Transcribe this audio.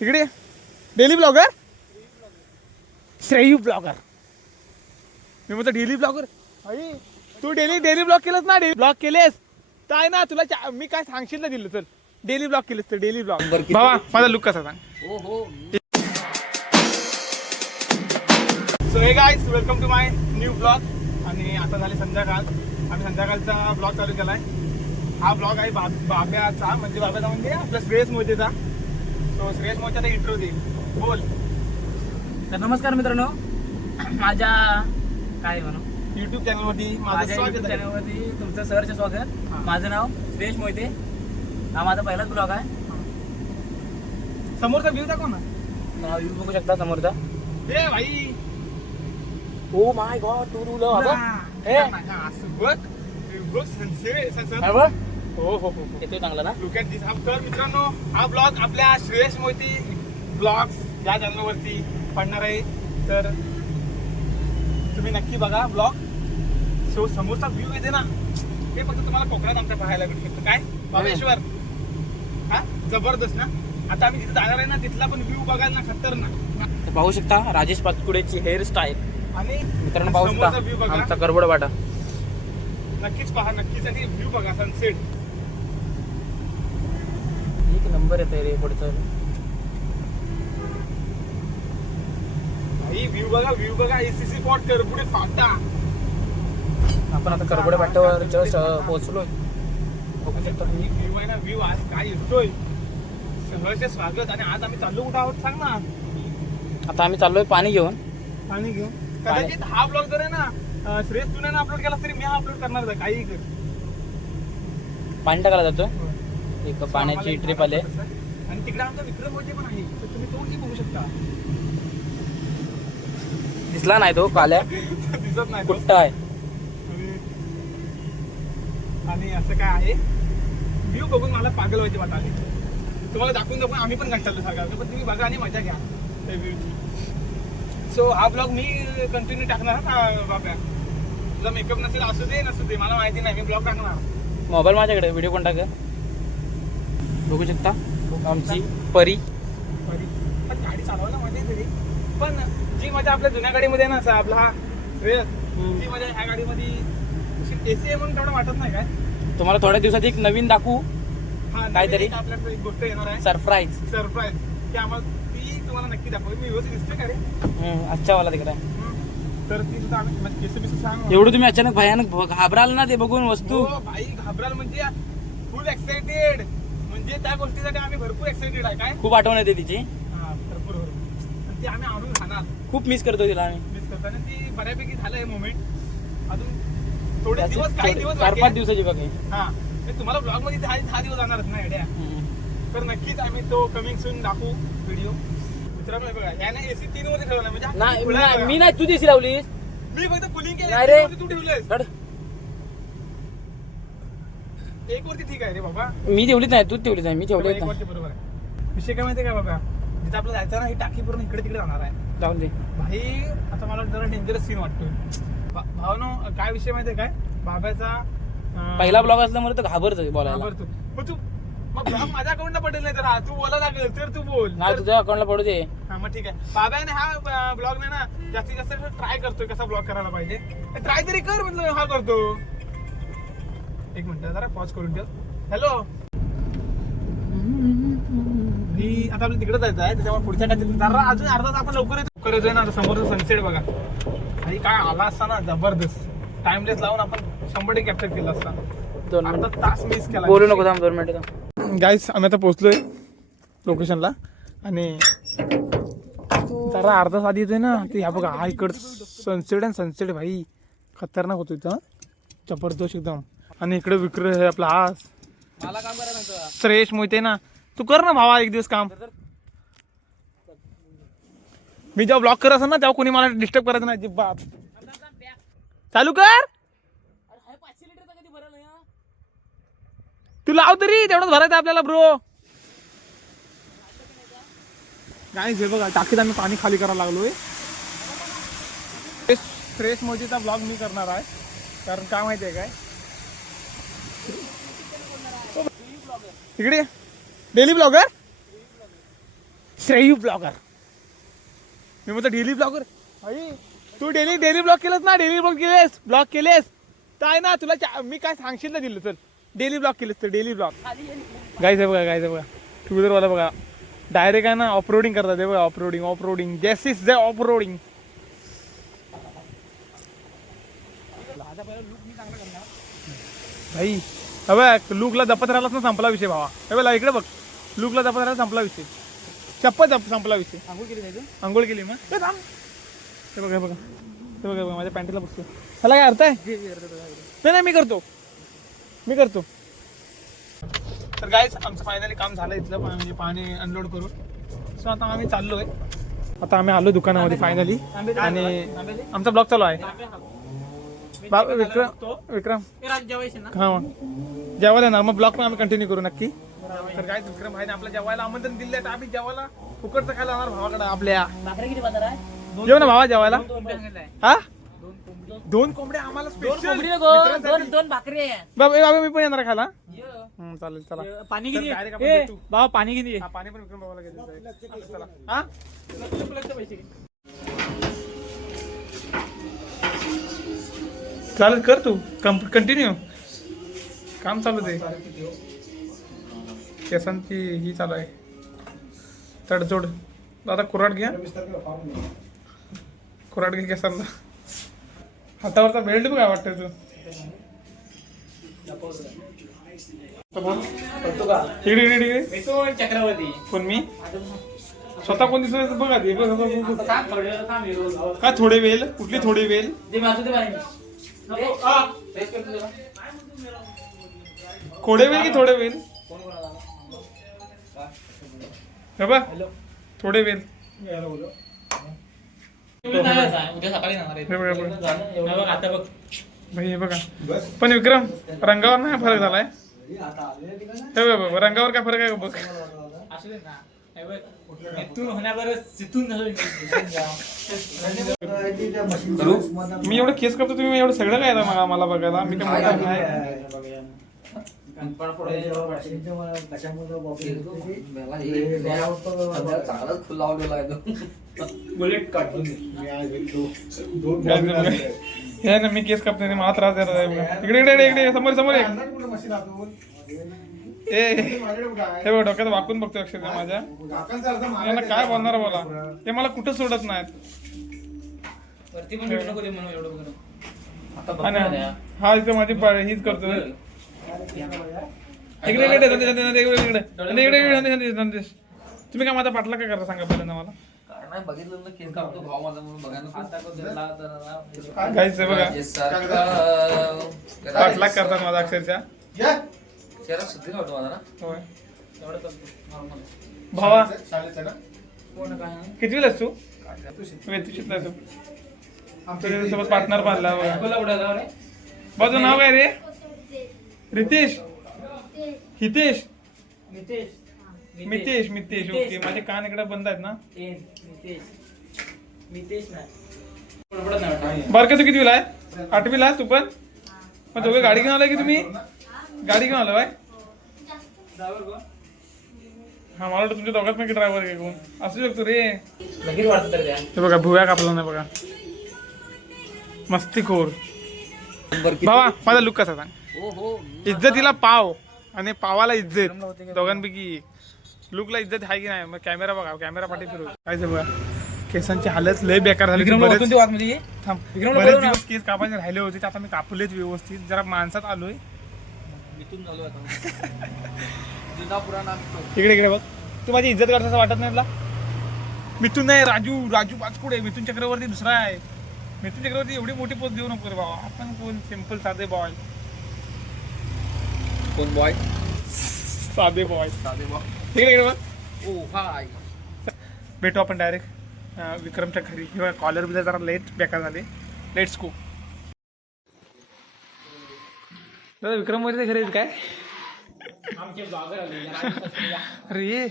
इकडे daily blogger, Shreyu blogger. मी म्हणतो daily blogger. आई तू daily blog केलंस ना, डेली ब्लॉग केलेस तर आहे ना तुला मी काय सांगशील ना दिलं. चल डेली ब्लॉग केलेस तर डेली ब्लॉग. बाबा माझा लुक कसा सांग. So hey guys, welcome to my new blog. आणि आता झाली संध्याकाळ. आम्ही संध्याकाळचा ब्लॉग चालू केला आहे. हा ब्लॉग आहे बाब्याचा, म्हणजे बाब्याचा म्हणजे आपला श्रेयस मोचेचा. तो श्रेयस मोचेचा इंट्रो दे, बोल. तर नमस्कार मित्रांनो, माझ्या काय म्हणू युट्यूब चॅनलवरती माझ्या युट्यूब चॅनलवरती तुमचं सहर्ष स्वागत. माझं नाव श्रेयस मोहिते. हा माझा पहिलाच ब्लॉग आहे. समोरचा व्ह्यू दाखव ना. व्ह्यू बघू शकता समोरचा. हे भाई, ओ माय गॉड, टू बाबा. हो हो हो, येतोय चांगला ना. लुक ॲट दिस. तर मित्रांनो, हा ब्लॉग आपल्या श्रेयस मोहिते ब्लॉग्स या चॅनलवरती पडणार आहे. तर तुम्ही नक्की बघा ब्लॉग. सो समोरचा व्ह्यू येते ना, हे फक्त तुम्हाला कोकणात आमच्या पाहायला भेटू शकतो. काय बाबेश्वर, हा जबरदस्त ना. आता आम्ही जिथे जाणार आहे ना, तिथला पण व्ह्यू बघायला ना खतरनाक. पाहू शकता राजेश पाचपुडेची हेअरस्टाईल. आणि मित्रांनो पाहू समोरचा शकता व्ह्यू बघा, आमचा करबड वाटा. नक्कीच पहा, नक्कीच. आणि व्ह्यू बघा, सनसेट एक नंबर येत रे पुढचं. व्ह्यू बघा. एसीसी फॉर्ट करपुडे फाटा. आपण आता करबड वाट्यावर जस्ट पोहोचलोय. बघू शकता व्ह्यू आहे ना. व्ह्यू आज काय येतोय. सगळ्याचे स्वागत. आणि आज आम्ही चाललो कुठं आहोत सांग ना. आता आम्ही चाललोय पाणी घेऊन. पाणी घेऊन. कदाचित हा ब्लॉग जर आहे ना श्रेयस तुने अपलोड केला तरी मी हा अपलोड करणार आहे. काही कर, पाणी टाकायला जातो. एक पाण्याची ट्रिप आले. आणि तिकडे आमचा विक्रम मोठे पण आहे, तर तुम्ही तोही बघू शकता. दिसला नाही तो काल्या दिसत नाही तो. कुट्टा आहे. आणि असं काय आहे, व्ह्यू बघून मला पागल व्हायची वाट आली. तुम्हाला दाखवून आम्ही पण कंटाळलो सगळं. पण तुम्ही बघा आणि मजा घ्या त्या व्ह्यूची. सो हा ब्लॉग मी कंटिन्यू टाकणार ना बाबा. तुझा मेकअप नसेल असू दे मला माहिती नाही, मी ब्लॉग टाकणार. मोबाईल माझ्याकडे, व्हिडिओ कोण टाक. बघू शकता आमची परी. पण गाडी चालवायला मजा येते रे. पण जी मजा आपल्या जुन्या गाडीमध्ये आहे ना, असा आपला हा श्रेयस, ती मजा ह्या गाडीमध्ये एसी आहे म्हणून तेवढं वाटत नाही. काय तुम्हाला थोड्या दिवसात एक नवीन दाखवू. हा, काहीतरी आपल्याकडे एक गोष्ट येणार आहे, सरप्राईज. की आम्हाला ती तुम्हाला नक्की दाखवू. मी व्यवस्थित दिसते का रे. अच्छा वाला तिकडे. तर ती सुद्धा आम्ही म्हणजे केस सांग. एवढं तुम्ही अचानक भयानक घाबराल ना ते बघून वस्तू. भाई घाबराल म्हणजे फुल एक्साइटेड. म्हणजे त्या गोष्टीसाठी आम्ही भरपूर एक्साइटेड आहे. काय खूप आठवण येते तिची. हा, भरपूर. आणि ती आम्ही आणून खाणार. खूप मिस करतो तिला आम्ही. मिस करतो. आणि ती बऱ्यापैकी झालंय मोमेंट. अजून थोडे दिवस, काही दिवस 4-5 दिवसाची बघ. हा, तुम्हाला ब्लॉग मध्ये 10 दिवस जाणारच ना आयडिया. तर नक्कीच आम्ही तो कमिंग सून दाखवू व्हिडिओ. मित्रांनो बघा, याने एसी 3 मध्ये ठेवला. म्हणजे मी नाही, तू दिशी लावलीस. मी फक्त कुलिंग नाही रे. केलं, तू ठेवलंयस एक वरती. ठीक आहे रे बाबा, मी ठेवलीच नाही, तू ठेवलीच नाही, मी ठेवली एक वरती. बरोबर आहे. विषय काय माहितीये का बाबा, जिथे आपलं जायचं ना, ही टाकी पूर्ण इकडे तिकडे जाणार आहे. जाऊन दे भाई. आता मला जरा डेंजरस सीन वाटतोय. भावनो काय विषय माहितीये काय, बाबाचा पहिला ब्लॉग असल्यामुळे तर घाबरतो बोलायला. मग तू ब्लॉग माझ्या अकाउंटला पडेल नाही तर तू बोला लागेल तर तू बोल. नाही, तुझ्या अकाउंटला पडू दे. हा, मग ठीक आहे. बाबाने हा ब्लॉग नाही ना जास्तीत जास्त ट्राय करतोय कसा ब्लॉग करायला पाहिजे. ट्राय तरी कर म्हटलं. हा करतो. एक मिनिट जरा पॉज करून ठेव. हॅलो, आता आपलं तिकडे जायचं आहे, त्याच्यामुळे पुढच्या टाकीत जरा अजून अर्धा तास आपण लवकर येतोय ना. समोरचा सनसेट बघा. आणि काय आला असता ना जबरदस्त. टाइमलेस लावून आपण 100% कॅप्चर केला असता. अर्धा तास मिस केला. बोलू नको, थांब 2 मिनिटं. गाईस, आम्ही आता पोहोचलोय लोकेशनला. आणि जरा अर्धा तास आधी येतोय ना, ते ह्या बघा, हा इकडं सनसेट भाई खतरनाक होतो इथं. जबरदस्त एकदम. आणि इकडे विक्रम आहे आपला. हा मला काम करायला श्रेयस मोहिते ना. तू कर ना भावा एक दिवस काम. मी जेव्हा ब्लॉक करत ना तेव्हा कोणी मला डिस्टर्ब करायचं नाही अजिबात. चालू कर. तू लाव तरी, तेवढंच भरायचं आपल्याला ब्रो. काय हे बघा, टाकीत आम्ही पाणी खाली करायला लागलोय. श्रेयस मोहितेचा ब्लॉग मी करणार आहे. कारण काय माहितीये काय, इकडे डेली ब्लॉगर, श्रेयू ब्लॉगर. मी म्हणतो डेली ब्लॉगर. आई तू डेली ब्लॉग केलंस ना, डेली ब्लॉग केलेस तर आहे ना तुला मी काय सांगशील ना दिलं तर डेली ब्लॉग केलेस तर डेली ब्लॉग. गाईज आहे बघा टू व्हीलरवाला बघा डायरेक्ट आहे ना ऑफरोडिंग करतात ते बघा. ऑफरोडिंग जॅसिस जे ऑफरोडिंग. भाई बघ लुकला जपत राहिलाच ना संपला विषय भावा. हे बघा इकडे बघ लुकला जपत राहिला संपला विषय. चप्पल संपला विषय. आंघोळ केली मग हे बघा माझ्या पॅन्टीला बघतो. त्याला काय अर्थ आहे? नाही मी करतो. तर गाईज आमचं फायनली काम झालं इथलं म्हणजे पाणी अनलोड करून. सो आता आम्ही चाललोय. आता आम्ही आलो दुकानामध्ये फायनली आणि आमचा ब्लॉग चालू आहे. विक्रम हा जेवायला ना मग ब्लॉग पण आम्ही कंटिन्यू करू नक्की. तर काय विक्रम भाईने आपल्या जेवायला आमंत्रण दिले तर आम्ही जेवायला फुकटचं खायला जाणार भावाकडे आपल्या. जेव ना भावा जेवायला. हा 2 कोंबड्या आम्हाला स्पेशल. दोन भाकरी बाबा मी पण येणार खायला. चालेल चला. पाणी तर किती direct आपण भेटू. बाबा पाणी किती हा, पाणी पण विक्रम बाबाला घेतलं. चला हा चालेल कर तू कंटिन्यू काम चालू दे. केसांची ही चालू आहे तडजोड. दादा कुऱ्हाड घ्या केसांना. हातावरचा बेल्ट बघा वाटतं तू. इकडे चक्रवर्ती कोण मी स्वतः कोण दिसत बघा ते का थोडे वेळ कुठली थोडी वेळ खोडे वेळ की थोडे वेळ हे बघ थोडे वेळ. उद्या सकाळी आता बघ भाई हे बघा पण विक्रम रंगावर नाही फरक झालाय. हे बघ रंगावर काय फरक आहे बघ. मी एवढं केस करतो तुम्ही एवढं सगळं काय मला बघायला. मी काय मोठा नाही. बुलेट काढून हे ना मी केस कापतो मला त्रास देणार. इकडे समोर हे बघ डोक्यात वाकून बघतो अक्षरशः माझ्या. यांना काय बोलणार बोला हे मला कुठं सोडत नाहीत. हा इथे माझी हीच करतो. इकडे तुम्ही काय माझा पाठला काय करता सांगा पहिल्यांदा मला. गाईच बघा पाठलाग करतात माझा अक्षरशः. भावा कितवीला तू? वेतुशीतला तू सोबत पार्टनर बांधला. बाजू नाव काय रे? रितेश हितेश मितेश ओके. माझे कान इकडे बंद आहेत ना. बारका तू कितवीला आहे? 8वीला तू पण? मग दोघे गाडी घेऊन आलाय की तुम्ही? गाडी घेऊन आलो बाय. हा मला वाटतं तुमच्या दोघात पण ड्रायव्हर आहे कोण असू शकतो रे. हे बघा भुव्या कापला नाही बघा मस्तीखोर. बाबा माझा लुक कसा सांग. इज्जतीला पाव आणि पावाला इज्जत दोघांपैकी. लुकला इज्जत आहे की नाही. मग कॅमेरा बघा कॅमेरा पाठी फिरव. काय बघा केसांची हालत लय बेकार झाली. बरेच दिवस केस कापायचे राहिले होते आता मी कापलेच व्यवस्थित. जरा माणसात आलोय. इकडे बघ तू माझी इज्जत करता असं वाटत नाही तुला. मिथून नाही राजू बाजकुडे. मिथून चक्रवर्ती दुसरा आहे. मिथून चक्रवर्ती एवढी मोठी पोस्ट देऊ नको रे बाबा. आपण कोण सिंपल साधे बॉय. कोण बॉय? साधे बॉय. इकडे बघ भेटू आपण डायरेक्ट विक्रमच्या घरी. किंवा कॉलर बिलर जरा लेट बेकार झाले. Let's go. दादा विक्रम मध्ये घरी काय अरे